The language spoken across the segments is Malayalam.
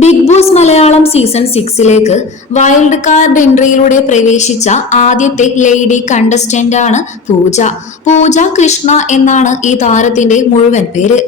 ബിഗ് ബോസ് മലയാളം സീസൺ സിക്സിലേക്ക് വൈൽഡ് കാർഡ് എൻട്രിയിലൂടെ പ്രവേശിച്ച ആദ്യത്തെ ലേഡി കണ്ടസ്റ്റന്റ് ആണ് പൂജ. പൂജ കൃഷ്ണ എന്നാണ് ഈ താരത്തിന്റെ മുഴുവൻ പേര്.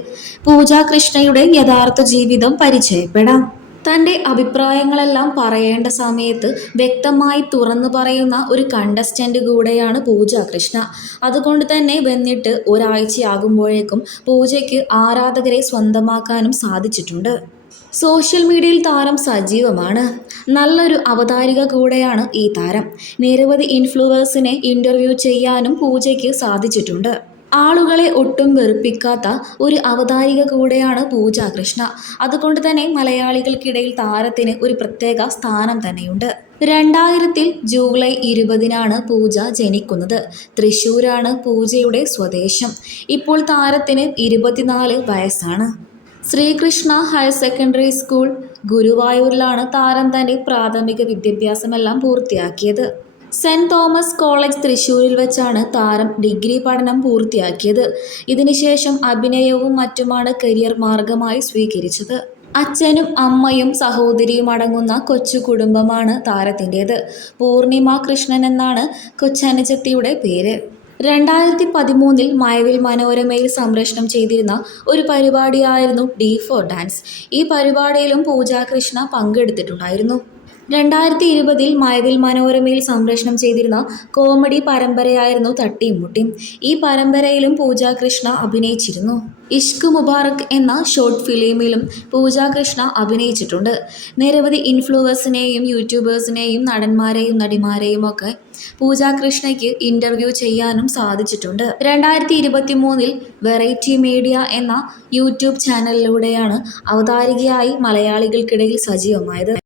പൂജ കൃഷ്ണയുടെ യഥാർത്ഥ ജീവിതം പരിചയപ്പെടാം. തന്റെ അഭിപ്രായങ്ങളെല്ലാം പറയേണ്ട സമയത്ത് വ്യക്തമായി തുറന്നു പറയുന്ന ഒരു കണ്ടസ്റ്റന്റ് കൂടെയാണ് പൂജ കൃഷ്ണ. അതുകൊണ്ട് തന്നെ വന്നിട്ട് ഒരാഴ്ചയാകുമ്പോഴേക്കും പൂജയ്ക്ക് ആരാധകരെ സ്വന്തമാക്കാനും സാധിച്ചിട്ടുണ്ട്. സോഷ്യൽ മീഡിയയിൽ താരം സജീവമാണ്. നല്ലൊരു അവതാരിക കൂടെയാണ് ഈ താരം. നിരവധി ഇൻഫ്ലുവേഴ്സിനെ ഇന്റർവ്യൂ ചെയ്യാനും പൂജയ്ക്ക് സാധിച്ചിട്ടുണ്ട്. ആളുകളെ ഒട്ടും വെറുപ്പിക്കാത്ത ഒരു അവതാരിക കൂടെയാണ് പൂജ കൃഷ്ണ. അതുകൊണ്ട് തന്നെ മലയാളികൾക്കിടയിൽ താരത്തിന് ഒരു പ്രത്യേക സ്ഥാനം തന്നെയുണ്ട്. രണ്ടായിരത്തിൽ ജൂലൈ ഇരുപതിനാണ് പൂജ ജനിക്കുന്നത്. തൃശ്ശൂരാണ് പൂജയുടെ സ്വദേശം. ഇപ്പോൾ താരത്തിന് ഇരുപത്തിനാല് വയസ്സാണ്. ശ്രീകൃഷ്ണ ഹയർ സെക്കൻഡറി സ്കൂൾ ഗുരുവായൂരിലാണ് താരം തന്റെ പ്രാഥമിക വിദ്യാഭ്യാസമെല്ലാം പൂർത്തിയാക്കിയത്. സെന്റ് തോമസ് കോളേജ് തൃശ്ശൂരിൽ വെച്ചാണ് താരം ഡിഗ്രി പഠനം പൂർത്തിയാക്കിയത്. ഇതിനുശേഷം അഭിനയവും മറ്റുമാണ് കരിയർ മാർഗമായി സ്വീകരിച്ചത്. അച്ഛനും അമ്മയും സഹോദരിയും അടങ്ങുന്ന കൊച്ചു കുടുംബമാണ് താരത്തിന്റേത് പൂർണിമ കൃഷ്ണൻ എന്നാണ് കൊച്ചനുജത്തിയുടെ പേര്. രണ്ടായിരത്തി പതിമൂന്നിൽ മയവിൽ മനോരമയിൽ സംപ്രേഷണം ചെയ്തിരുന്ന ഒരു പരിപാടിയായിരുന്നു ഡി ഫോർ ഡാൻസ്. ഈ പരിപാടിയിലും പൂജാകൃഷ്ണ പങ്കെടുത്തിട്ടുണ്ടായിരുന്നു. രണ്ടായിരത്തി ഇരുപതിൽ മഴവിൽ മനോരമയിൽ സംപ്രേഷണം ചെയ്തിരുന്ന കോമഡി പരമ്പരയായിരുന്നു തട്ടിയും മുട്ടിയും ഈ പരമ്പരയിലും പൂജ കൃഷ്ണ അഭിനയിച്ചിരുന്നു. ഇഷ്ക് മുബാറക് എന്ന ഷോർട്ട് ഫിലിമിലും പൂജ കൃഷ്ണ അഭിനയിച്ചിട്ടുണ്ട്. നിരവധി ഇൻഫ്ലുവേഴ്സിനെയും യൂട്യൂബേഴ്സിനെയും നടന്മാരെയും നടിമാരെയും ഒക്കെ പൂജ കൃഷ്ണയ്ക്ക് ഇന്റർവ്യൂ ചെയ്യാനും സാധിച്ചിട്ടുണ്ട്. രണ്ടായിരത്തി ഇരുപത്തി മൂന്നിൽ വെറൈറ്റി മീഡിയ എന്ന യൂട്യൂബ് ചാനലിലൂടെയാണ് അവതാരികയായി മലയാളികൾക്കിടയിൽ സജീവമായത്.